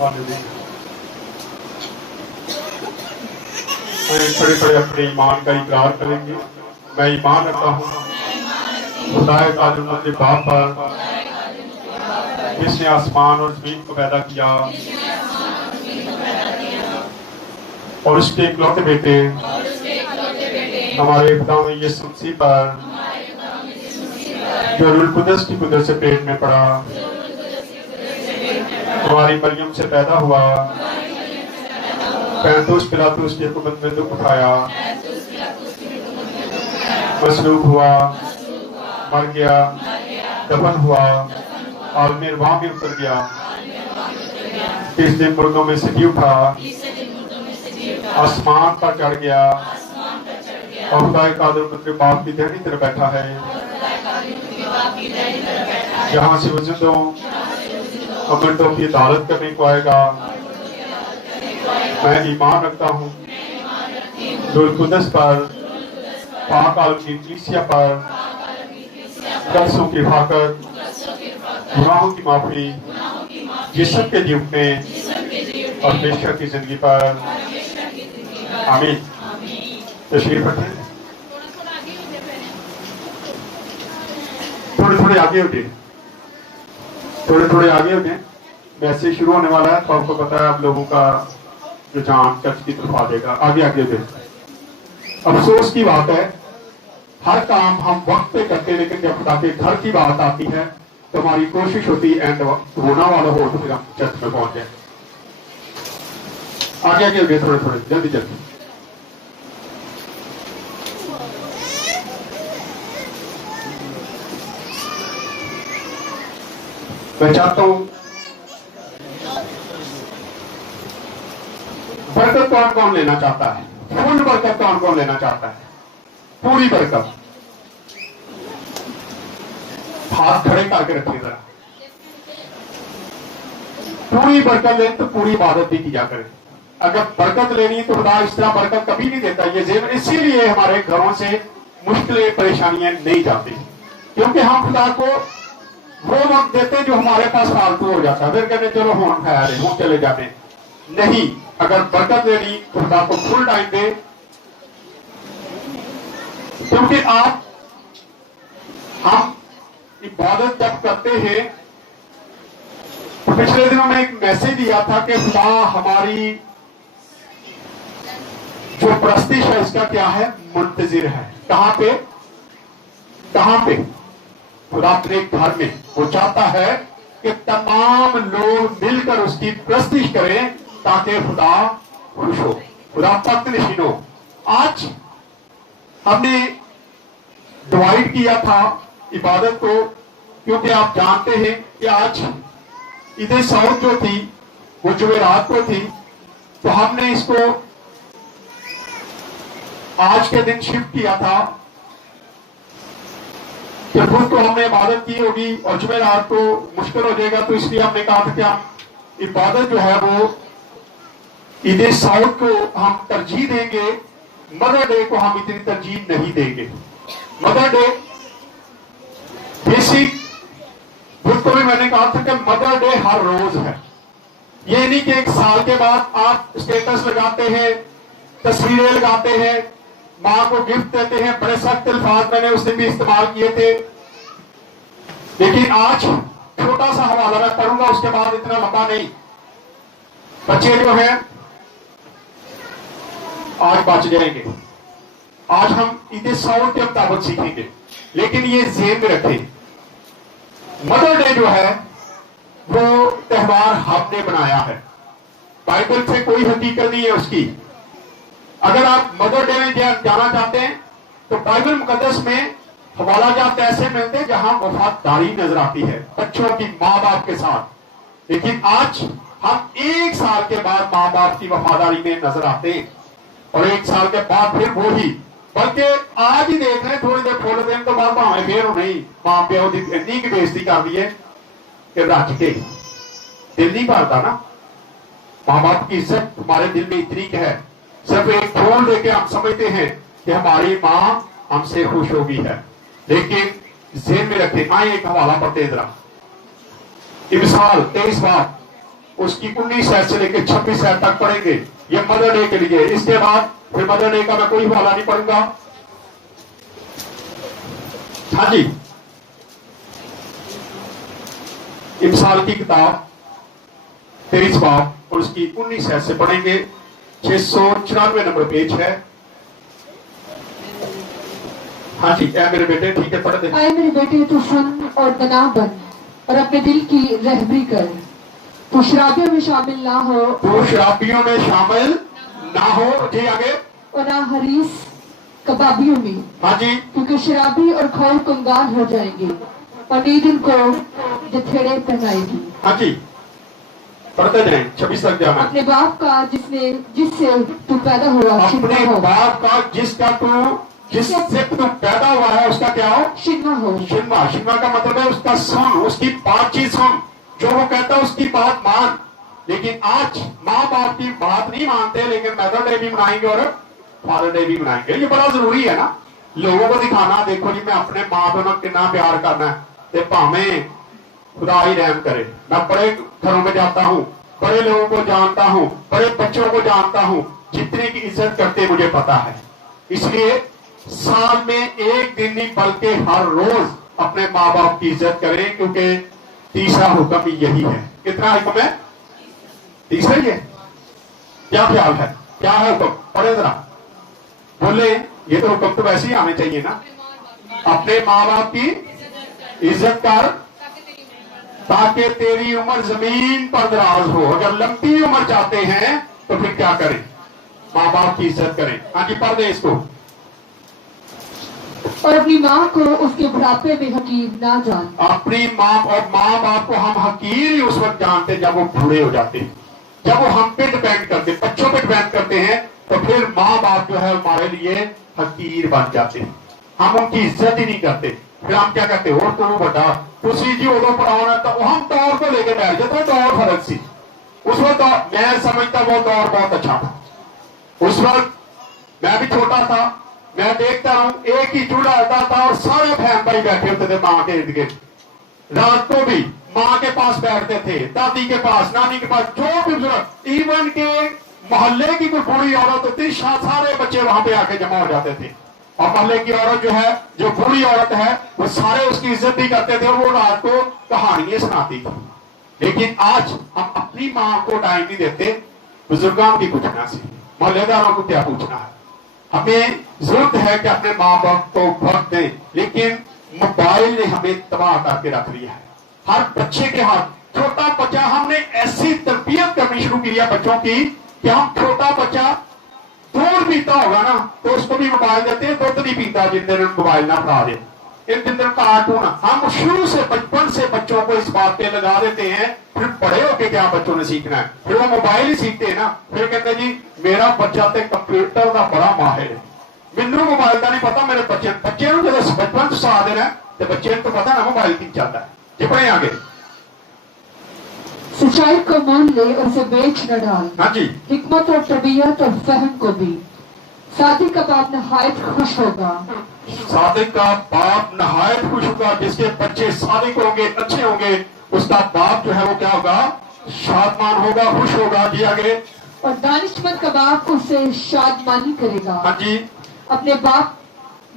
Hallelujah. खड़े खड़े अपने ईमान का इकरार करेंगे। मैं ईमान रखता हूँ खुदाए कादिर मुझे बाप पर, जिसने आसमान और जमीन को पैदा किया और उसके इकलौते बेटे हमारे खुदा में यीशु मसीह पर, जो रूह कुदस की कुदरत से पेट में पड़ा, हमारी मरियम से पैदा हुआ, पैंतुस पिलातुस के हुक्म में दुख उठाया, मसलूब हुआ, मर गया, दफन हुआ और निर्वाह में उतर गया, इस दिन मुर्दों में से जी उठा, आसमान पर चढ़ गया और खुदाए कादिर अपने बाप की दाहिनी तरफ बैठा है, जहाँ से वो जिंदों और मर्दों की अदालत करने को आएगा। मैं ईमान रखता हूँ रूह कुदस पर, पाक आलम की कलीसिया पर, कलसों की हिफाजत, गुनाहों की माफी, जिस्म के जी उठने और हमेशा की जिंदगी पर। आमीन। तशरीफ रखें। थोड़े थोड़े आगे उठे, थोड़े थोड़े आगे उठे। मैसेज शुरू होने वाला है तो आपको पता है आप लोगों का रुझान चर्च की तरफ आ जाएगा। आगे आगे उठे। अफसोस की बात है, हर काम हम वक्त पे करते हैं, लेकिन जब खुदा के घर की बात आती है तो हमारी कोशिश होती है एंड होना वाला हो तो फिर हम चर्च में पहुंच जाए। आगे आगे उठे, थोड़े थोड़े, जल्दी जल्दी। मैं चाहता हूं बरकत कौन कौन लेना चाहता है? फुल बरकत कौन कौन लेना चाहता है? पूरी बरकत। हाथ खड़े करके रखिए जरा। पूरी बरकत लें तो पूरी इबादत भी किया करें। अगर बरकत लेनी है तो खुदा इस तरह बरकत कभी नहीं देता। ये जेब इसीलिए हमारे घरों से मुश्किलें परेशानियां नहीं जाती, क्योंकि हम खुदा को वो वक्त देते जो हमारे पास फालतू हो जाता है। फिर कहते चलो हम खा रहे हम चले जाते नहीं। अगर बरकत लेनी तो खुदा को फुल टाइम दे, क्योंकि हम इबादत जब करते हैं तो पिछले दिनों में एक मैसेज दिया था कि खुदा हमारी जो प्रस्तिश है इसका क्या है? मुंतजिर है। कहां पे? कहां पे? खुदा अपने घर में वो चाहता है कि तमाम लोग मिलकर उसकी प्रस्तिश करें ताकि खुदा खुश हो, खुदा तख्त नशीन हो। आज हमने डिवाइड किया था इबादत को, क्योंकि आप जानते हैं कि आज ईद सऊद जो थी वो जुमेरात को थी, तो हमने इसको आज के दिन शिफ्ट किया था कि खुद को हमने इबादत की होगी और जुमेरात को मुश्किल हो जाएगा, तो इसलिए हमने कहा था कि हम इबादत जो है वो ईद सऊद को हम तरजीह देंगे, मदर डे को हम इतनी तरजीह नहीं देंगे। मदर डे बेसिक खुद को भी मैंने कहा था कि मदर डे हर रोज है। ये नहीं कि एक साल के बाद आप स्टेटस लगाते हैं, तस्वीरें लगाते हैं, मां को गिफ्ट देते हैं। बड़े सख्त अल्फाज मैंने उस दिन भी इस्तेमाल किए थे, लेकिन आज छोटा सा हवाला मैं पढ़ूंगा, उसके बाद इतना लंबा नहीं। बच्चे जो है आज बच जाएंगे। आज हम ईद सऊद के मुताबिक सीखेंगे, लेकिन ये ज़हन में रखें मदर डे जो है वो त्योहार हमने बनाया है, बाइबल से कोई हकीकत नहीं है उसकी। अगर आप मदर डे में जाना चाहते हैं तो बाइबल मुकद्दस में हवाला जात ऐसे मिलते हैं जहां वफादारी नजर आती है बच्चों की माँ बाप के साथ, लेकिन आज हम एक साल के बाद माँ बाप की वफादारी में नजर आते हैं और एक साल के बाद फिर वो ही, बल्कि आज ही देख रहे थोड़ी देर थोड़े दिन तो बाद भावे फिर नहीं मां प्यो की इतनी की बेइज्जती कर दी है कि रच के दिल नहीं भरता ना। माँ बाप की इज्जत हमारे दिल में इतनी है, सिर्फ एक फूल देके हम समझते हैं कि हमारी माँ हमसे खुश होगी है, लेकिन ज़हन में रखें। आए एक हवाला पढ़ते जरा। मिसाल 23 बार उसकी 19 से लेकर 26 तक पढ़ेंगे, ये मदर डे के लिए। इसके बाद फिर मदर डे का मैं कोई हवाला नहीं पढ़ूंगा। हाँ जी, इमसाल की किताब 23 बाब और उसकी 19 से पढ़ेंगे। 694 नंबर पेज है। हाँ जी, ऐ मेरे बेटे, ठीक है, पढ़ दे। आए मेरे बेटे, तू सुन और बना बन और अपने दिल की रहबरी कर। तू शराबियों में शामिल ना हो, तो शराबियों में शामिल ना हो। जी आगे। और ना हरीस कबाबियों में, हाँ जी, क्योंकि शराबी और खौल कंगाल हो जाएंगे और नींद उनको जथेड़े पहनाएगी। हाँ जी, पढ़ते जाए 26 तक जाना। अपने बाप का जिससे तू पैदा हुआ अपने शिकवा हो, बाप का जिससे तू पैदा हुआ है उसका क्या हो? शिकवा हो। शिन्वा। शिन्वा का मतलब है उसका सुन, उसकी बातचीत सुन, जो वो कहता है उसकी बात मान। लेकिन आज माँ बाप की बात नहीं मानते, लेकिन मदर डे भी मनाएंगे और फादर डे भी मनाएंगे। ये बड़ा जरूरी है ना, लोगों को दिखाना, देखो जी मैं अपने माँ बाप को कितना प्यार करना है। ते भावें खुदा ही रहम करे। मैं बड़े घरों में जाता हूँ, बड़े लोगों को जानता हूँ, बड़े बच्चों को जानता हूँ, जितने की इज्जत करते मुझे पता है। इसलिए साल में एक दिन नहीं बल्कि हर रोज अपने माँ बाप की इज्जत करें, क्योंकि तीसरा हुक्म ही यही है। कितना हुक्म है? तीसरा ही है। क्या ख्याल है, क्या है हुक्म? पढ़े जरा, बोले। ये तो हुक्म तो वैसे ही आने चाहिए ना। अपने माँ बाप की इज्जत कर ताकि तेरी उम्र जमीन पर दराज हो। अगर लंबी उम्र चाहते हैं तो फिर क्या करें? माँ बाप की इज्जत करें। हाँ जी, पढ़ दे इसको। और अपनी माँ को उसके बुढ़ापे में हकीर ना जान। अपनी माँ और माँ बाप को हम हकीर ही उस वक्त जानते जब वो बूढ़े हो जाते हैं, जब वो हम पे डिपेंड करते, बच्चों पे डिपेंड करते हैं, तो फिर माँ बाप जो है हमारे लिए हकीर बन जाते हैं। हम उनकी इज्जत ही नहीं करते। फिर हम क्या कहते? और तो बड़ा तुसी जी उदो पढ़ाना, तो हम दौर को लेके बैठ जाते। तो दौर फर्क सी उस वक्त। मैं समझता वो दौर बहुत अच्छा था। उस वक्त मैं भी छोटा था, मैं देखता हूं एक ही चूल्हा होता था और सारे बहन भाई बैठे होते थे माँ के इर्द गिर्द। रात को भी माँ के पास बैठते थे, दादी के पास, नानी के पास, जो भी बुजुर्ग, इवन के मोहल्ले की कोई बूढ़ी औरत होती, सारे बच्चे वहां पे आके जमा हो जाते थे। और मोहल्ले की औरत जो है, जो बूढ़ी औरत है, वो सारे उसकी इज्जत भी करते थे और वो रात को कहानियां सुनाती थी। लेकिन आज हम अपनी माँ को टाइम नहीं देते। बुजुर्गों की पूछना से, मोहल्लेदारों को क्या पूछना है? हमें जरूरत है कि अपने माँ बाप को वक्त दें, लेकिन मोबाइल ने हमें तबाह करके रख दिया है। हर बच्चे के हाथ, छोटा बच्चा, हमने ऐसी तरबियत करनी शुरू की है बच्चों की कि हम छोटा बच्चा दूध पीता होगा ना तो उसको भी मोबाइल देते हैं। दूध नहीं पीता जिन दिन मोबाइल ना पढ़ा दे, इन दिन कार्टून। हम शुरू से बचपन से बच्चों को इस बात पे लगा देते हैं, फिर बड़े होके क्या बच्चों ने सीखना है? फिर वो मोबाइल ही सीखते हैं ना। फिर कहते जी मेरा बच्चा तो कंप्यूटर का बड़ा माहिर है, मैनू मोबाइल का नहीं पता। मेरे बच्चे जो बचपन से सिखा देना तो बच्चे को पता ना मोबाइल की चलता है। जी पढ़े आगे। सच्चाई को मोल ले और उसे बेच न डाल। हाँ जी, हिकमत और तरबियत और फहम को भी। शादी का बाप नहायत खुश होगा। सादिक का बाप नहायत खुश होगा। जिसके बच्चे सादिक होंगे, अच्छे होंगे, उसका बाप जो है वो क्या होगा? शादमान होगा, खुश होगा। जी आगे। और दानिशमंद का बाप उससे शादमानी करेगा। हाँ जी, अपने माँ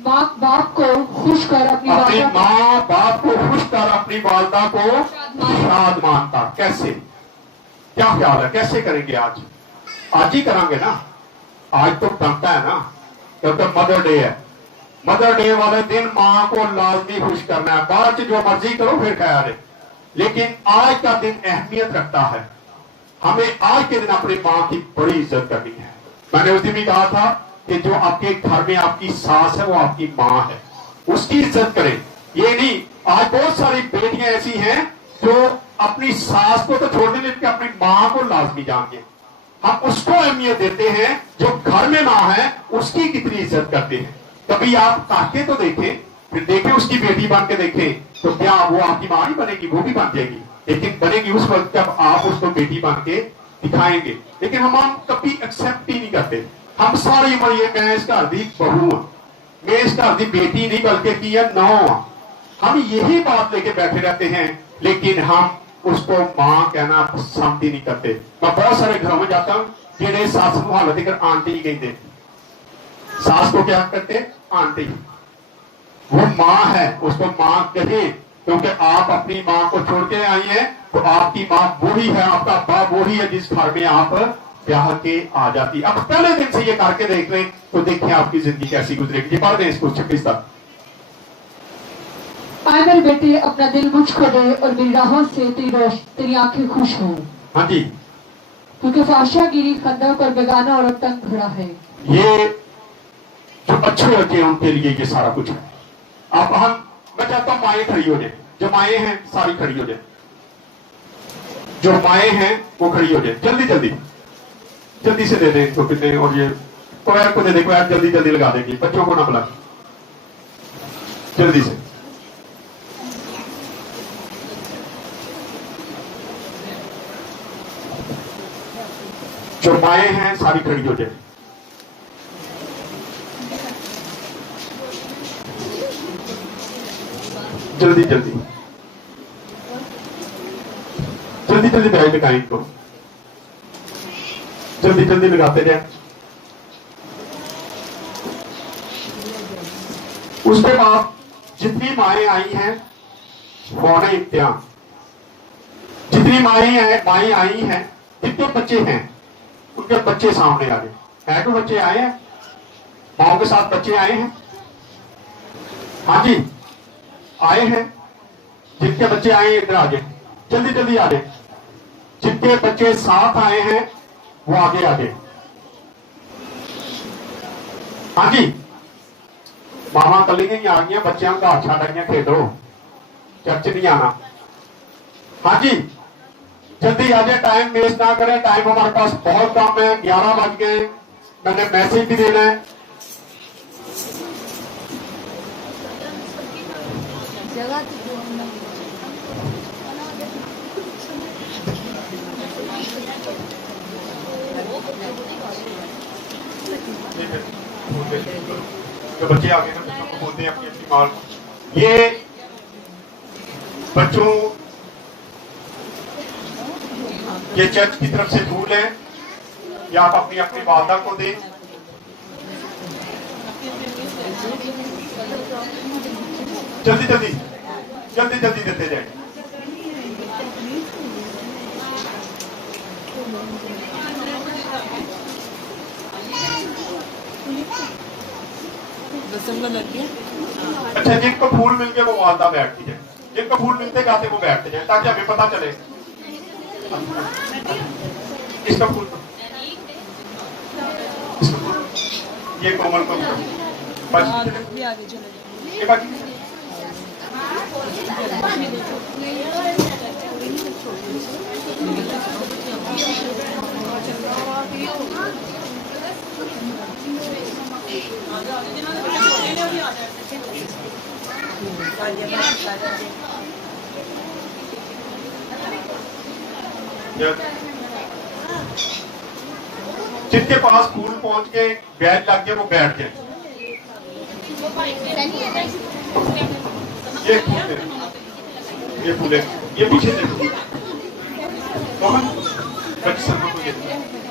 बाप को खुश कर अपनी माँ बाप को खुश कर अपनी वालदा को शाद मानता। कैसे? क्या ख्याल है, कैसे करेंगे? आज ही करेंगे ना। आज तो बनता है ना, क्योंकि मदर डे है। मदर डे वाले दिन माँ को लाजमी खुश करना है। बाद जो मर्जी करो फिर ख्याल है, लेकिन आज का दिन अहमियत रखता है। हमें आज के दिन अपनी माँ की बड़ी इज्जत करनी है। मैंने उस दिन भी कहा था कि जो आपके घर में आपकी सास है वो आपकी माँ है, उसकी इज्जत करें। ये नहीं, आज बहुत सारी बेटियां ऐसी हैं जो अपनी सास को तो छोड़ दें, लेकिन अपनी माँ को लाजमी जानते हैं। हम उसको अहमियत देते हैं जो घर में माँ है, उसकी कितनी इज्जत करते हैं। कभी आप काके तो देखें, फिर देखें उसकी बेटी बन के देखें, तो क्या वो आपकी माँ नहीं बनेगी? वो भी बन जाएगी, लेकिन बनेगी उस वक्त जब आप उसको बेटी बन के दिखाएंगे। लेकिन हम कभी एक्सेप्ट ही नहीं करते। हम सारी उम्र ये मैं इस घर की बहू हूं, मैं इस घर की बेटी नहीं बल्कि की है नौ। हम यही बात लेके बैठे रहते हैं, लेकिन हम उसको मां कहना पसंद ही नहीं करते। मैं बहुत सारे घरों में जाता हूं जेडे सास को हालत कर आंटी ही कहते, सास को क्या करते आंटी। वो मां है, उसको मां कहे, क्योंकि आप अपनी मां को छोड़ के आई हैं तो आपकी मां वही है, आपका बाप वही है जिस घर में आप ब्याह के आ जाती। अब पहले दिन से ये करके देख रहे तो देखिए आपकी जिंदगी कैसी गुजरेगी। पढ़ दें इसको 26 तक। आए मेरे बेटे, अपना दिल मुझको दे और मेरी राहों से तेरी आंखें खुश हों। हाँ जी, क्योंकि फाशागिरी खंदक और बेगाना औरत तंग खड़ा है। ये जो अच्छे होते हैं उनके लिए ये सारा कुछ है। अब मैं चाहता हूं माएँ खड़ी हो जाए, जो माएँ हैं सारी खड़ी हो जाए, जो माएँ हैं वो खड़ी हो जाए। जल्दी जल्दी जल्दी से दे दें इनको कितने, और ये कोयर को दे दे, कोयर जल्दी जल्दी लगा देंगे, बच्चों को ना बुला, जल्दी से। जो माएँ हैं सारी खड़ी हो जाए। जल्दी जल्दी जल्दी जल्दी बैग लगाएं इनको, जल्दी जल्दी लगाते जाए। उसके बाद जितनी माएँ आई हैं फौरन इम्तिहान, जितनी माएँ आई हैं, जितने बच्चे हैं उनके बच्चे सामने आ गए हैं। तो बच्चे आए हैं, माओ के साथ बच्चे आए हैं। हाँ जी आए हैं, जिनके बच्चे आए हैं इधर आ जाए, जल्दी जल्दी आ जाए। जिनके बच्चे साथ आए हैं वो आगे आगे। हाँ जी, मामा कली नहीं आ गई, बच्चों का अच्छा लगिया खेलो, चर्च नहीं आना। हाँ जी जल्दी आ जाए, टाइम वेस्ट ना करें, टाइम हमारे पास बहुत कम है, 11 बज गए, मैंने मैसेज भी देना है। तो बच्चे आगे ना बच्चों को बोलते हैं अपनी अपनी माँ। ये बच्चों ये चर्च की तरफ से फूल है, या आप अपनी अपनी वादा को दें। जल्दी जल्दी जल्दी जल्दी देते जाए। अच्छा, जिनको फूल मिल गए वो वादा बैठती है, जिनको फूल मिलते गाते वो बैठते जाए, ताकि हमें पता चले। इसका फूल ये कोमल को ये बाकी जिनके पास फूल पहुंच के बैठ लग गए वो बैठ गए। ये फूल है, ये पीछे से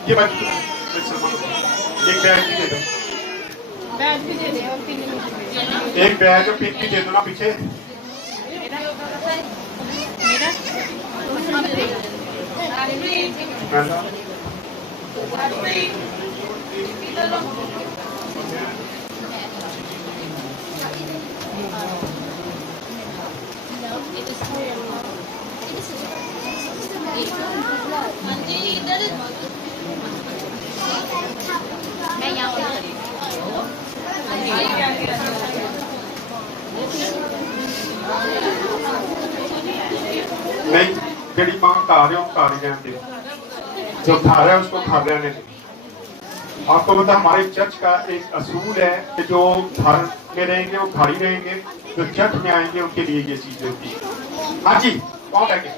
ये बाकी एक बैग भी दे दो, एक बैग पिन भी दे दो ना पीछे। नहीं, जेडी मां खा रहे हो खा रही रहने, जो खा रहा है उसको खा रहने दे। आपको पता हमारे चर्च का एक असूल है कि जो घर में रहेंगे वो घर ही रहेंगे, जो चर्च में आएंगे उनके लिए ये चीजें होती है। हाँ जी, कौन रह गए?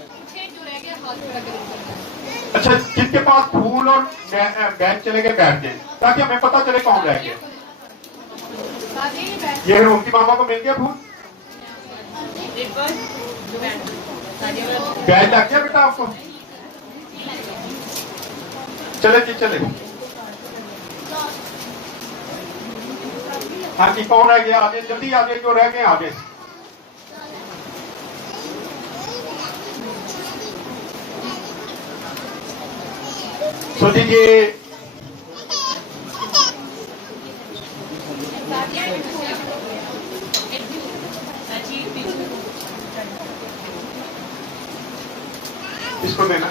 अच्छा, जिनके पास फूल और बैग चले गए बैठ गए, ताकि हमें पता चले कौन रह गया। ये रोमती मामा को मिल गया फूल। बैच लग गया बेटा आपको? चले जी चले। हाँ जी, कौन रह गया? आगे जल्दी, आगे जो रह गए आगे। सो दीजिए। इसको देना।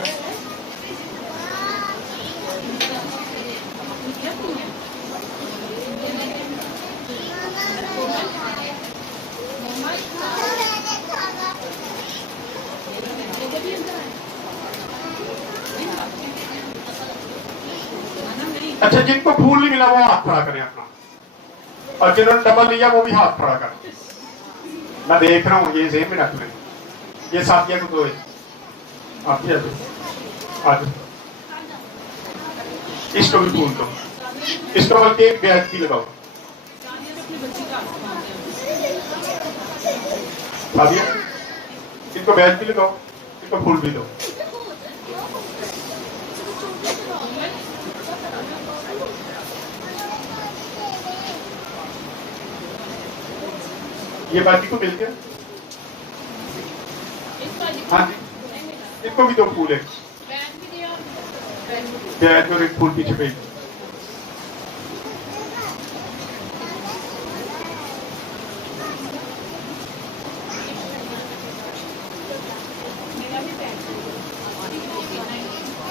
अच्छा, जिनको फूल नहीं मिला वो हाथ खड़ा करें अपना, और जिन्होंने डबल लिया वो भी हाथ खड़ा करें। मैं देख रहा हूँ, ये जेब में रख लें। ये साथिया को दो, आप आज इसको भी फूल दो, इसको बल्कि एक ब्याज भी लगाओ। साथिया इनको ब्याज भी लगाओ, इनको फूल भी दो। ये बाजी को मिल गया। हाँ जी, इनको भी दो फूल है, बैज और एक फूल पीछे भेज।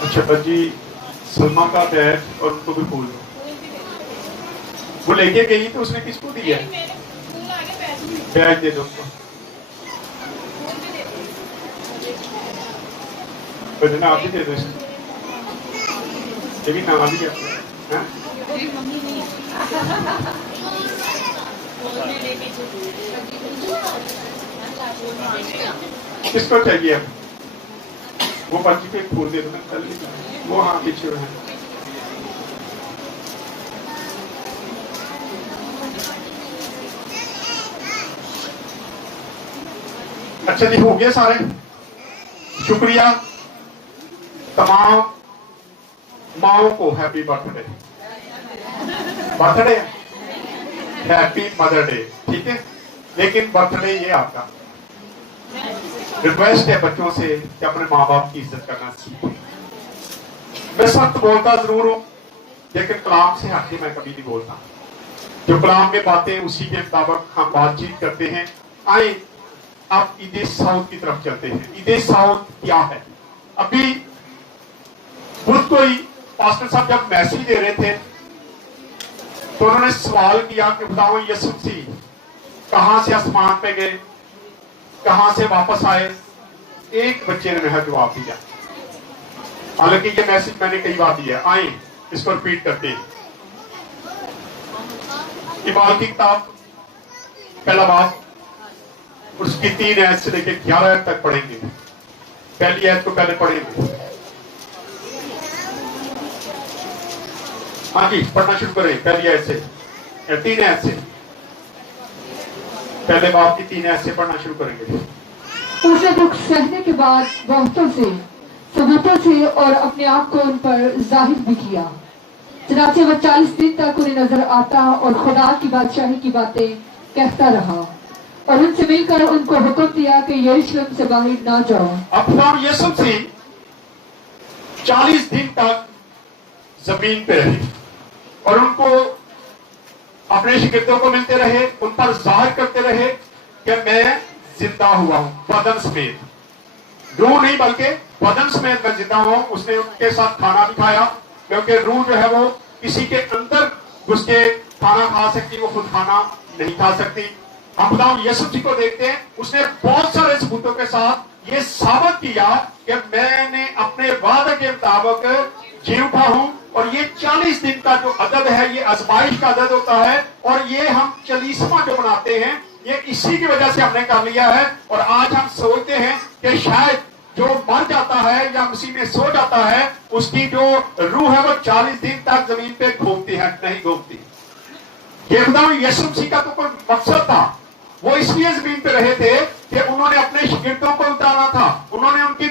अच्छा बाजी, सलमा का बैज और उनको भी फूल दो। वो लेके गई तो उसने किसको दिया? बैज दे दो उसको। बजना आप ही दे दो इसको, ये भी नाम आ गया। किसको चाहिए? वो बच्ची पे फूल दे दो, वो हाँ पीछे है। अच्छा जी, हो गए सारे। शुक्रिया। तमाम माओ को happy birthday, birthday happy mother day, ठीक है। लेकिन बर्थडे ये आपका रिक्वेस्ट है बच्चों से कि अपने माँ बाप की इज्जत करना सीखें। मैं सख्त बोलता जरूर हूं, लेकिन कलाम से हटके मैं कभी नहीं बोलता। जो कलाम में बातें उसी के मुताबिक हम बातचीत करते हैं। आए अब ईद साउथ की तरफ चलते हैं। ईद साउथ क्या है? अभी खुद कोई पास्टर साहब जब मैसेज दे रहे थे तो उन्होंने सवाल किया कि बताओ यीशु मसीह कहां से आसमान पे गए, कहां से वापस आए? एक बच्चे ने मेरा जवाब दिया, हालांकि ये मैसेज मैंने कई बार दिया। आए इसको रिपीट करते हैं। इबाल की किताब पहला बाब उसकी 3 आयत से लेकर 11 आयत तक पढ़ेंगे। पहली आयत को पहले पढ़ेंगे। हाँ जी, पढ़ना शुरू करें पहली आयत से, 3 आयत से, पहले बाब की 3 आयत से पढ़ना शुरू करेंगे। उसने दुख सहने के बाद बहुतों से, सबूतों से और अपने आप को उन पर जाहिर भी किया। चनाचे वह 40 दिन तक उन्हें नजर आता और खुदा की बादशाही की बातें कहता रहा और उनसे मिलकर उनको हुक्म दिया कि यरूशलेम से बाहर ना जाओ। अब खुदा यीशु मसीह 40 दिन तक जमीन पे रहे और उनको अपने शिगिर्दों को मिलते रहे, उन पर जाहिर करते रहे कि मैं जिंदा हुआ हूं, बदन समेत। रूह नहीं बल्कि बदन समेत मैं जिंदा हूं। उसने उनके साथ खाना भी खाया, क्योंकि रूह जो है वो किसी के अंदर घुस के खाना खा सकती, वो खुद खाना नहीं खा सकती। हम खुदा यीशु जी को देखते हैं, उसने बहुत सारे सबूतों के साथ ये साबित किया कि मैंने अपने वादे के मुताबिक जी उठा हूं। और ये 40 दिन का जो अदद है, ये आजमाइश का अदद होता है। और ये हम 40वां जो बनाते हैं, ये इसी की वजह से हमने कर लिया है। और आज हम सोचते हैं कि शायद जो मर जाता है या मसीह में सो जाता है, उसकी जो रूह है वो 40 दिन तक जमीन पे घूमती है। नहीं घूमती। ये खुदा यीशु मसीह का तो कोई मकसद था, वो इसलिए जमीन पे रहे थे कि उन्होंने अपने शिगिर्दों को उतारा था, उन्होंने उनकी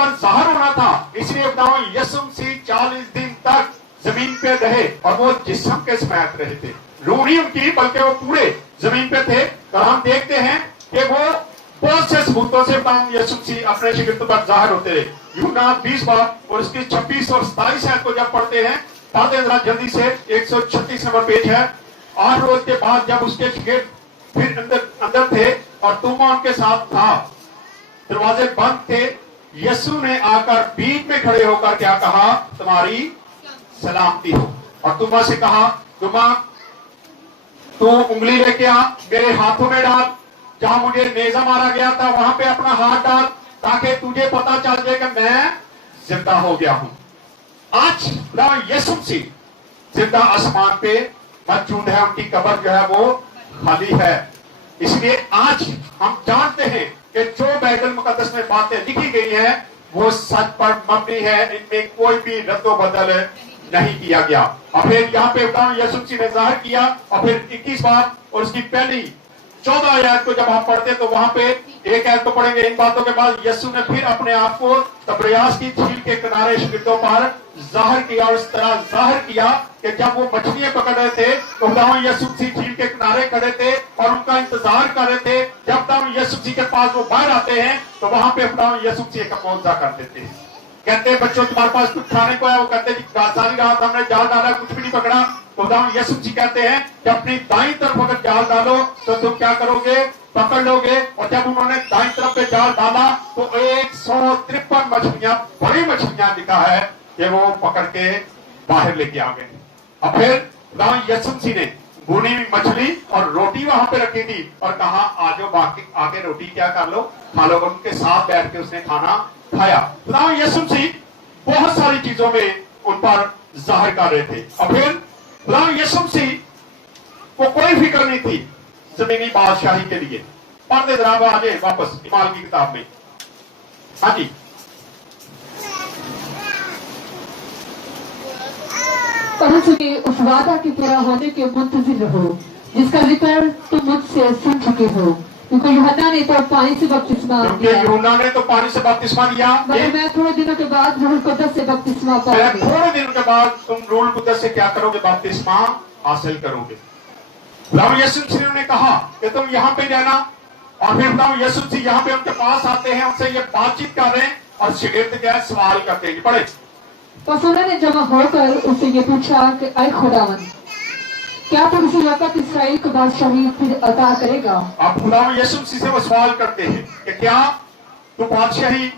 पर जाहिर होना था, इसलिए खुदावन यीशु मसीह 40 दिन तक जमीन पे रहे और वो जिस्म के समेत रहे थे। रूह नहीं उनकी, बल्कि वो पूरे जमीन पे थे। और हम देखते हैं कि वो बहुत से सबूतों से खुदावन यीशु मसीह अपने शिगिर्दों पर जाहिर होते रहे। यूहन्ना 20 बार और इसकी 26 और 27 आयत को जब पढ़ते हैं, पढ़ते जरा जल्दी से, 136 नंबर पेज है। 8 रोज के बाद जब उसके शिगिर्द फिर अंदर थे और तूमा उनके साथ था, दरवाजे बंद थे, यीशु ने आकर बीच में खड़े होकर क्या कहा? तुम्हारी सलामती हो। और तूमा से कहा, तूमा तू उंगली लेके आ, मेरे हाथों में डाल, जहां मुझे नेजा मारा गया था वहां पे अपना हाथ डाल, ताकि तुझे पता चल जाए कि मैं जिंदा हो गया हूं। आज यीशु मसीह जिंदा आसमान पे मौजूद है, उनकी कब्र जो है वो खाली है। इसलिए आज हम जानते हैं कि जो बाइबल मुकद्दस में बातें लिखी गई हैं वो सच पर मबनी है, इनमें कोई भी रद्दो बदल नहीं किया गया। और फिर यहाँ पे यीशु मसीह ने जाहिर किया, और फिर 21 बार और उसकी पहली 14 आयत को जब हम पढ़ते तो वहां पे एक आयत तो पढ़ेंगे। इन बातों के बाद यीशु ने फिर अपने आप को तबरियास की झील के किनारे शिगिर्दों पर जाहिर किया, और इस तरह जाहिर किया कि जब वो मछलियां पकड़ रहे थे तो खुदावंद यीशु मसीह झील के किनारे खड़े थे और उनका इंतजार कर रहे थे। जब खुदावंद यीशु मसीह के पास वो बाहर आते हैं तो वहां पे खुदावंद यीशु मसीह का मौजज़ा कर देते हैं। कहते हैं, बच्चों तुम्हारे पास कुछ खाने को है? वो कहते हैं, सारी रात हमने जाल डाला, कुछ भी नहीं पकड़ा। तो खुदावंद यीशु मसीह कहते हैं कि अपनी दाईं तरफ अगर जाल डालो तो तुम क्या करोगे? पकड़ लोगे। और जब उन्होंने दाईं तरफ पे जाल डाला तो 153 मछलियां, बड़ी मछलियां दिखा है कि वो पकड़ के बाहर लेके आ गए। और फिर खुदावंद यीशु मसीह ने भुनी हुई मछली और रोटी वहां पे रखी थी और कहा, आज बाकी आगे रोटी क्या कर लो, खा लो। उनके साथ बैठ के उसने खाना खाया। खुदावंद यीशु मसीह बहुत सारी चीजों में उन पर जाहिर कर रहे थे। और फिर खुदावंद यीशु मसीह को कोई फिक्र नहीं थी जमीनी बादशाही के लिए। पढ़ते जनाब आगे वापस इमाल की किताब में। हाँ जी, परंतु उस वादा के पूरा होने के मुंतजिर रहो जिसका जिक्र तुम मुझसे सुन चुके हो, क्योंकि यूहन्ना ने तो पानी से बपतिस्मा लिया, यूहन्ना ने तो पानी से बपतिस्मा लिया, मगर मैं थोड़े दिनों के बाद रूह कुद्दस से बपतिस्मा पाऊंगी। थोड़े दिनों के बाद तुम रूह कुद्दस से क्या करोगे? बपतिस्मा हासिल करोगे। खुदावंद यीशु मसीह ने कहा कि तुम यहाँ पे रहना। और फिर खुदावंद यीशु मसीह यहाँ पे उनके पास आते हैं, उनसे ये बातचीत कर रहे हैं और शिगिर्द क्या सवाल करते हैं। पढ़े, बस उन्होंने जमा होकर उससे ये पूछा कि ऐ खुदावंद, क्या तू इसी वक्त इसराइल को बादशाही फिर अता करेगा? अब खुदावंद यीशु मसीह से वो सवाल करते हैं कि क्या तू बादशाही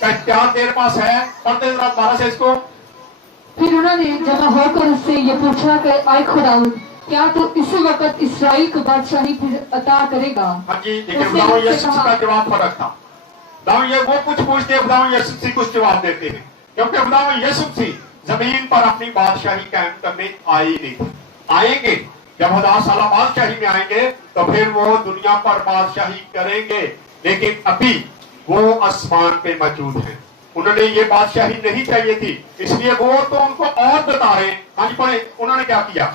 का इख्तियार तेरे पास है? पढ़ते जरा 12 से इसको। फिर उन्होंने जमा होकर उससे ये पूछा कि ऐ खुदावंद, क्या तू इसी वक्त इसराइल को बादशाही फिर अता करेगा? हाँ जी, लेकिन खुदावंद यीशु मसीह का जवाब फर्क था। खुदावंद ये वो कुछ पूछते हैं, खुदावंद यीशु मसीह कुछ जवाब देते हैं, क्योंकि खुदावंद यीशु मसीह जमीन पर अपनी बादशाही कायम करने आए नहीं। आएंगे जब 1000 साल बादशाही में आएंगे तो फिर वो दुनिया पर बादशाही करेंगे, लेकिन अभी वो आसमान पे मौजूद हैं। उन्होंने ये बादशाही नहीं चाहिए थी, इसलिए वो तो उनको और बता रहे हैं। हाँ जी, पढ़े, उन्होंने क्या किया?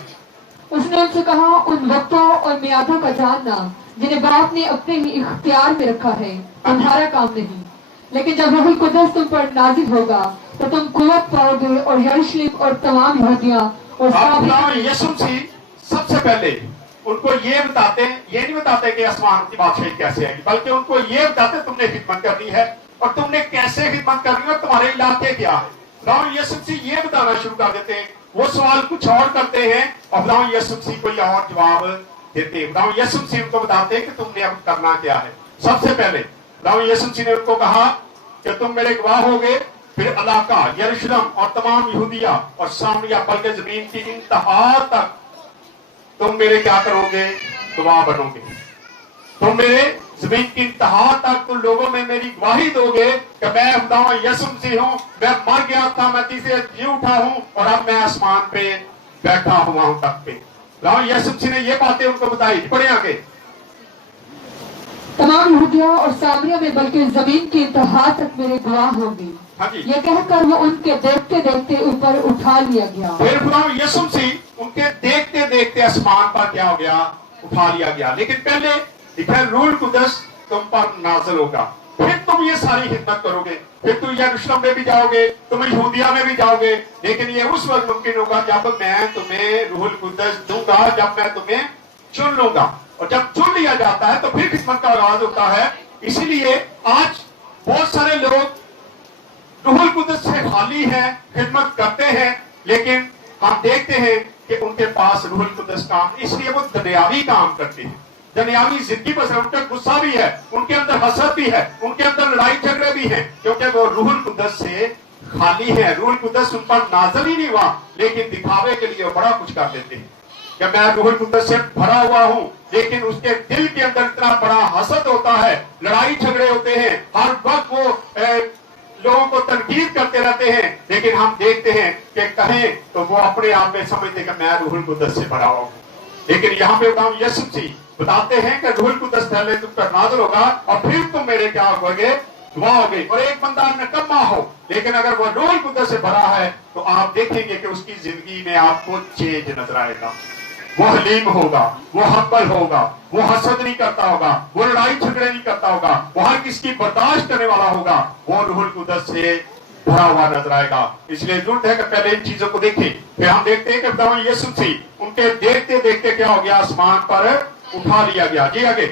उसने उनसे कहा, उन वक्तों और मियादों का जानना जिन्हें बाप ने अपने ही इख्तियार में रखा है तुम्हारा काम नहीं, लेकिन जब रूह कुद्दस तुम पर नाजिल होगा तो तुम कुव्वत पाओगे और यरूशलेम और तमाम यहूदिया और यीशु मसीह सबसे पहले उनको ये बताते हैं, ये नहीं बताते कि आसमान की बादशाही कैसे आएगी, बल्कि उनको ये बताते तुमने खिदमत करनी है और तुमने कैसे खिदमत करनी है और तुम्हारे इलाके क्या है। खुदावंद यीशु मसीह ये बताना शुरू कर देते हैं। वो सवाल कुछ और करते हैं और खुदावंद यीशु मसीह कोई और जवाब देते हैं। खुदावंद यीशु मसीह उनको बताते हैं कि तुमने अब करना क्या है। सबसे पहले खुदावंद यीशु मसीह ने उनको कहा कि तुम मेरे गवाह होगे। फिर इलाका यरूशलेम और तमाम यहूदिया और सामरिया, बल्कि जमीन की इंतहा तक तुम मेरे क्या करोगे? गवाह बनोगे। तुम मेरे जमीन की इंतहा तक तुम लोगों में मेरी गवाही दोगे कि मैं खुदावंद यीशु मसीह हूं, मैं मर गया था, मैं तीसरे जी उठा हूं और अब मैं आसमान पे बैठा हुआ हूं तख्त पे। खुदावंद यीशु मसीह ने ये बातें उनको बताई। पढ़े आगे, तमाम यहूदिया और सामरिया में बल्कि जमीन की इंतहा तक मेरे गवाह होंगे। हाँ जी, ये कहकर वो उनके देखते देखते ऊपर उठा लिया गया। फिर खुदावंद यीशु मसीह उनके देखते देखते आसमान पर क्या हो गया? उठा लिया गया। लेकिन पहले लिखा है रूह कुद्दस तुम पर नाज़िल होगा, फिर तुम ये सारी खिदमत करोगे, फिर तुम यरूशलेम में भी जाओगे, तुम यहूदिया में भी जाओगे, लेकिन ये उस वक्त मुमकिन होगा जब मैं तुम्हें रूहुल कुद्दस दूंगा, जब मैं तुम्हें चुन लूंगा। और जब चुन लिया जाता है तो फिर खिदमत का आगाज होता है। इसीलिए आज बहुत सारे लोग रूहुल कुद्दस से खाली हैं, खिदमत करते हैं, लेकिन हम देखते हैं कि उनके पास रूहुल कुद्दस काम, इसलिए वो दुनियावी काम करते हैं, दुनियावी जिंदगी पर उनका गुस्सा भी है, उनके अंदर हसरत भी है, उनके अंदर लड़ाई झगड़े भी हैं, क्योंकि वो रूहुल कुद्दस से खाली है। रूहुल कुद्दस उन पर नाज़िल ही नहीं हुआ, लेकिन दिखावे के लिए बड़ा कुछ कर देते हैं कि मैं रूहुल कुद्दस से भरा हुआ हूं, लेकिन उसके दिल के अंदर इतना बड़ा हसद होता है, लड़ाई झगड़े होते हैं, हर वक्त वो लोगों को तनकीद करते रहते हैं। लेकिन हम देखते हैं कि कहें तो वो अपने आप में समझते कि मैं रूहुल कुद्दस से भरा हुआ हूं। लेकिन यहाँ पे यीशु मसीह बताते हैं कि रूहुल कुद्दस पहले तुम पर नाज़िल होगा और फिर तुम मेरे क्या होगे, गवाह होगे। और एक बंदा निकम्मा हो, लेकिन अगर वो रूहुल कुद्दस से भरा है तो आप देखेंगे कि उसकी जिंदगी में आपको चेंज नजर आएगा। वो हलीम होगा, वो हम्बल होगा, वो हसद नहीं करता होगा, वो लड़ाई झगड़े नहीं करता होगा, वो हर किसी की बर्दाश्त करने वाला होगा, वो रूहुल कुद्दस से भरा हुआ नजर आएगा। इसलिए जरूरत है कि पहले इन चीजों को देखें। फिर हम देखते हैं कि खुदावंद यीशु मसीह उनके देखते देखते क्या हो गया, आसमान पर उठा लिया गया। जी आगे।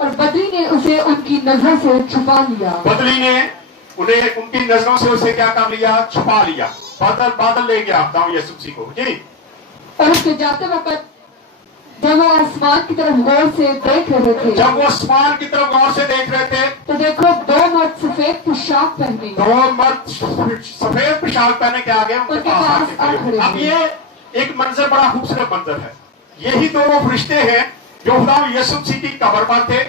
और बदली ने उसे उनकी नजरों से छुपा लिया। बदली ने उन्हें उनकी नजरों से उसे क्या कर लिया, छुपा लिया। बादल ले गया खुदावंद यीशु मसीह को। जी। और उसके जाते वक्त जब वो आसमान की तरफ गौर से देख रहे थे, जब वो आसमान की तरफ गौर से देख रहे थे तो देखो दो मर्द सफेद पोशाक पहने, दो मर्द सफेद पोशाक पहने के आगे उनके पास आ खड़े। अब ये एक मंजर बड़ा खूबसूरत मंजर है। यही दो वो फरिश्ते हैं जो खुदावंद यीशु मसीह की कब्र पर थे।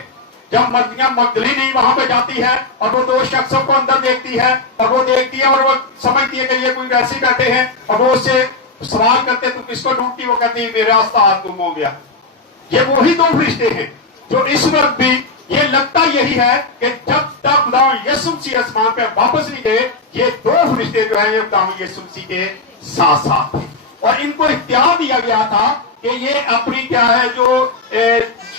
जब मरियम मगदलीनी वहां पे जाती है और वो दो शख्सों को अंदर देखती है और वो देखती है और वो समझती है कि ये कोई वैसे बैठे हैं, और वो उससे सवाल करते तू किसको ढूंढती, वो कहती मेरा रास्ता गुम हो गया। ये वही दो फरिश्ते हैं जो इस वक्त भी, ये लगता यही है कि जब तक खुदावंद यीशु मसीह आसमान पे वापस नहीं गए, ये दो फरिश्ते जो है खुदावंद यीशु मसीह के साथ साथ थे। और इनको इख्तियार दिया गया था कि ये अपनी क्या है जो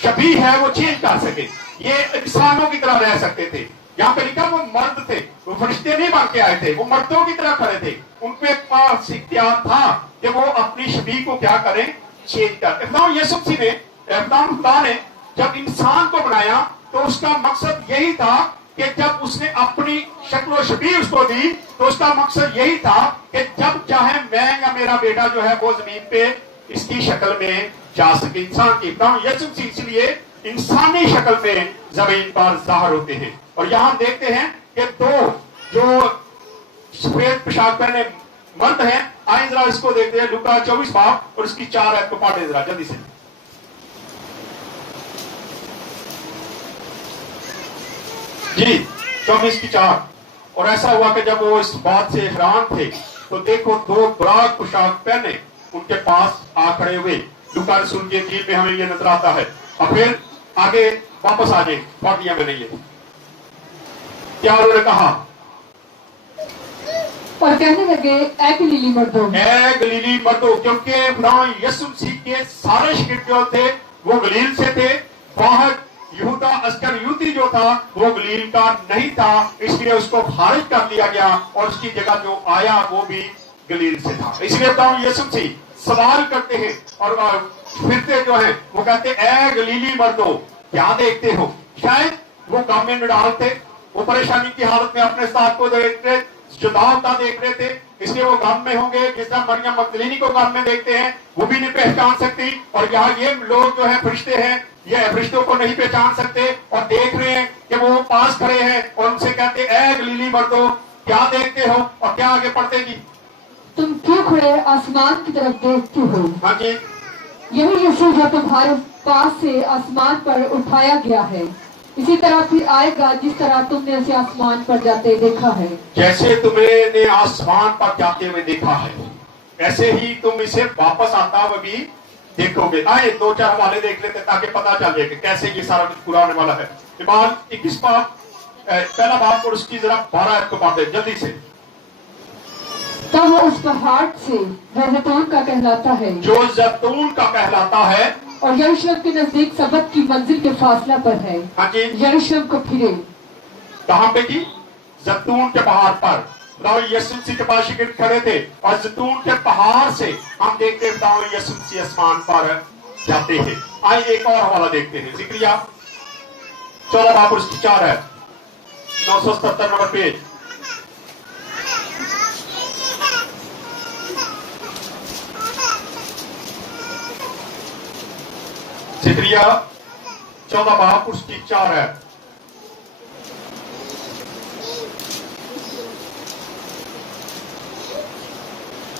शबी है वो चेंज कर सके, ये इंसानों की तरह रह सकते थे। यहाँ पे लिखा वो मर्द थे, वो फरिश्ते नहीं बन के आए थे, वो मर्दों की तरह खड़े थे। उनके पास इख्तियार था कि वो अपनी शबी को क्या करें, चेंज कर। खुदावंद यीशु मसीह ने, खुदा ने जब इंसान को बनाया तो उसका मकसद यही था कि जब उसने अपनी शक्ल व शबीह उसको दी तो उसका मकसद यही था कि जब चाहे मैं या मेरा बेटा जो है वो जमीन पे इसकी शक्ल में जा सके, इंसान की। यीशु मसीह इसलिए इंसानी शक्ल में जमीन पर जाहिर होते हैं। और यहाँ देखते हैं कि दो जो सफेद पोशाक पहने मर्द हैं। आइए जरा इसको देखते हैं, लूका 24 बाब और इसकी 4 आयत को पढ़े जरा जल्दी से। जी 24 की 4। और ऐसा हुआ कि जब वो इस बात से हैरान थे तो देखो दो बुराक पोशाक पहने उनके पास आ खड़े हुए। लूका रसूल की इंजील में हमें ये नजर आता है। और फिर आगे वापस आ जाए, पढ़ दिया मैंने ये क्या उन्होंने कहा, और कहने लगे ऐ गलीली मर्दों, ऐ गलीली मर्दों, क्योंकि यीशु मसीह के सारे शिगिर्द जो थे वो गलील से थे। बाहर यहूदा अस्कर यूती जो था वो गलील का नहीं था, इसलिए उसको खारिज कर दिया गया और उसकी जगह जो आया वो भी गलील से था। इसलिए यीशु मसीह सवाल करते हैं और फिरते जो है वो कहते ऐ गलीली मर्दों क्या देखते हो। शायद वो काम में निडाल थे, वो परेशानी की हालत में अपने साथ को देख रहे, जुदावता देख रहे थे, इसलिए वो गम में होंगे। जिस तरह मरियम मगदलीनी को गम में देखते हैं वो भी नहीं पहचान सकती, और यहाँ ये लोग जो है फरिश्ते हैं ये फरिश्तों को नहीं पहचान सकते और देख रहे हैं कि वो पास खड़े हैं और उनसे कहते ऐ गलीली मर्दों क्या देखते हो। और क्या आगे पढ़ते जी, तुम क्यों खड़े आसमान की तरफ देखते हो। हाँ जी, यही यीशु जो तुम्हारे पास से आसमान पर उठाया गया है, इसी तरह फिर आएगा जिस तरह तुमने उसे आसमान पर जाते देखा है। जैसे तुमने आसमान पर जाते हुए देखा है ऐसे ही तुम इसे वापस आता हुआ भी देखोगे। आए 2-4 हवाले देख लेते ताकि पता चल जाए कि कैसे ये सारा कुछ पूरा होने वाला है। 21 बाब पहला बाब और उसकी जरा 12 को पढ़ दे जल्दी से। तब वो उस पहाड़ से जो जैतून का कहलाता है, जो जैतून का कहलाता है और यरूशलेम के नजदीक सबत की मंजिल के फासला पर है, हाँ जी, यरूशलेम को फिरे कहां पे की? जैतून के पहाड़ पर। बताओ यीशु मसीह के पास शिगिर्द खड़े थे और जैतून के पहाड़ से हम देखते हैं, बताओ यीशु मसीह आसमान पर जाते हैं। आइए एक और हवाला देखते हैं। जिक्रिया 14 बाब उसकी 4 है, 977 नंबर पेज। जिक्रिया 14 बाब उसकी 4 है।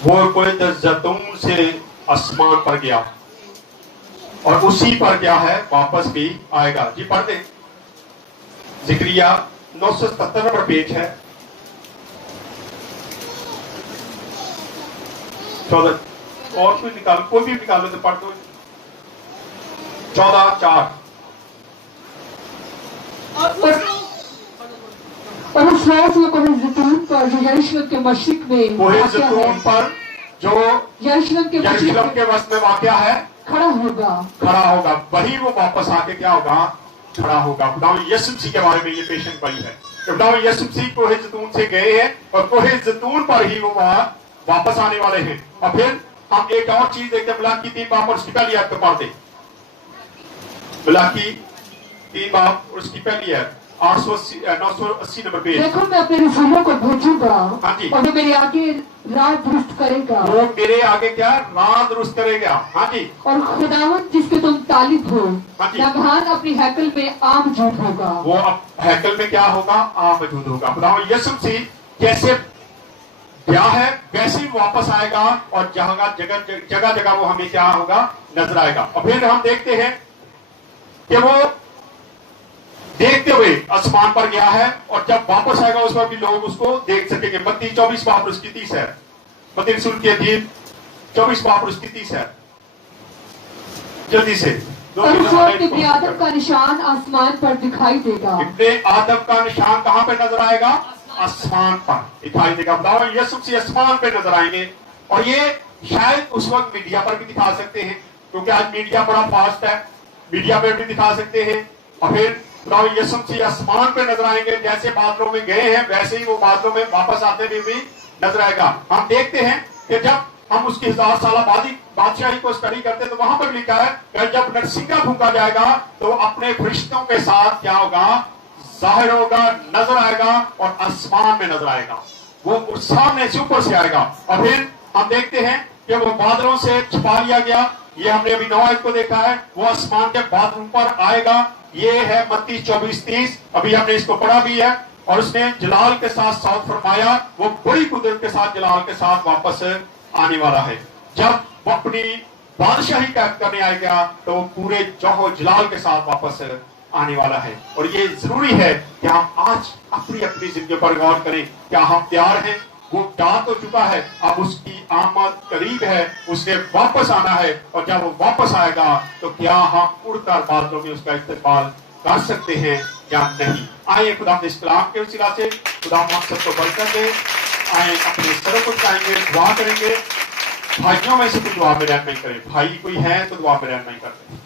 वो कोई जैतून से आसमान पर गया और उसी पर क्या है, वापस भी आएगा। जी पढ़ दे। जिक्रिया 977 नंबर पेज है, 14। और कोई निकालो, कोई भी निकालो तो पढ़ दो। 14:4। और उस रात में कोहे जैतून पर जो यरूशलेम के मशरिक में कोहे वाक़या है, जैतून पर जो यरूशलेम के मशरिक यरूशलेम में के वस्त में वाक़या है, खड़ा होगा। वही वो वापस आके क्या होगा, खड़ा होगा। खुदावंद यीशु मसीह के बारे में ये पेशन पड़ी है। खुदावंद यीशु मसीह कोहे जैतून से गए हैं और कोहे जैतून पर ही वो वापस आने वाले हैं। और फिर हम एक और चीज देखते हैं, मलाकी 3 बाब और उसकी पहली आयत को पढ़ते। मलाकी 3 बाब और उसकी पहली आयत, 980 नंबर पेज। देखो मैं अपने रसूलों को भेजूंगा हाँ जी। और वो मेरे आगे राह दुरुस्त करेगा। वो मेरे आगे क्या, राह दुरुस्त करेगा। हाँ जी। और खुदावंद जिसके तुम तालिब हो, हाँ जी। नगहान अपनी हैकल में आ मौजूद होगा। वो अब हैकल में क्या होगा, आ मौजूद होगा। खुदावंद यीशु मसीह कैसे क्या है, वैसे ही वापस आएगा और जगह जगह वो हमें क्या होगा, नजर आएगा। और फिर हम देखते हैं कि वो देखते हुए आसमान पर गया है और जब वापस आएगा उस पर भी लोग उसको देख सकेंगे। मत्ती 24 बाब उसकी 30 है। मत्ती रसूल की अधीन 24 बाब उसकी 30 है। जल्दी से और उस वक्त इब्ने आदम का निशान आसमान पर दिखाई देगा। इब्ने आदम का निशान कहां पे नजर आएगा, आसमान पर दिखाई देगा। बताओ यीशु मसीह आसमान पे नजर आएंगे। और ये शायद उस वक्त मीडिया पर भी दिखा सकते हैं, क्योंकि आज मीडिया बड़ा फास्ट है, मीडिया पर भी दिखा सकते हैं। और फिर यीशु मसीह आसमान पे नजर आएंगे, जैसे बादलों में गए हैं वैसे ही वो बादलों में वापस आते हुए भी नजर आएगा। हम देखते हैं कि जब हम उसकी 1000 साल बादशाही को स्टडी करते हैं तो वहां पर लिखा है कि जब नरसिंगा फूंका जाएगा तो अपने फरिश्तों के साथ क्या होगा, जाहिर होगा, नजर आएगा और आसमान में नजर आएगा। वो सामने से ऊपर से आएगा। और फिर हम देखते हैं कि वो बादलों से छिपा लिया गया। ये हमने अभी 9 आयत को देखा है, वो आसमान के बादलों पर आएगा। ये है मत्ती 24:30। अभी हमने इसको पढ़ा भी है। और उसने जलाल के साथ साथ फरमाया, वो बड़ी कुदरत के साथ जलाल के साथ वापस आने वाला है। जब वो अपनी बादशाही करने आएगा तो पूरे जोहो जलाल के साथ वापस आने वाला है। और ये जरूरी है कि हम आज अपनी अपनी जिंदगी पर गौर करें। क्या हम तैयार हैं? वो जा तो चुका है, अब उसकी आमद करीब है, उसने वापस आना है। और जब वो वापस आएगा तो क्या हम उड़कर बादलों में उसका इस्तेमाल कर सकते हैं या नहीं? आइए खुदा इस कलाम के वसीला से खुदा हम सबको बरकत दे। आए अपने सरों को उठाएंगे, दुआ करेंगे। भाइयों में से कोई दुआ में रहम नहीं करे, भाई कोई है तो दुआ में रहम नहीं करते।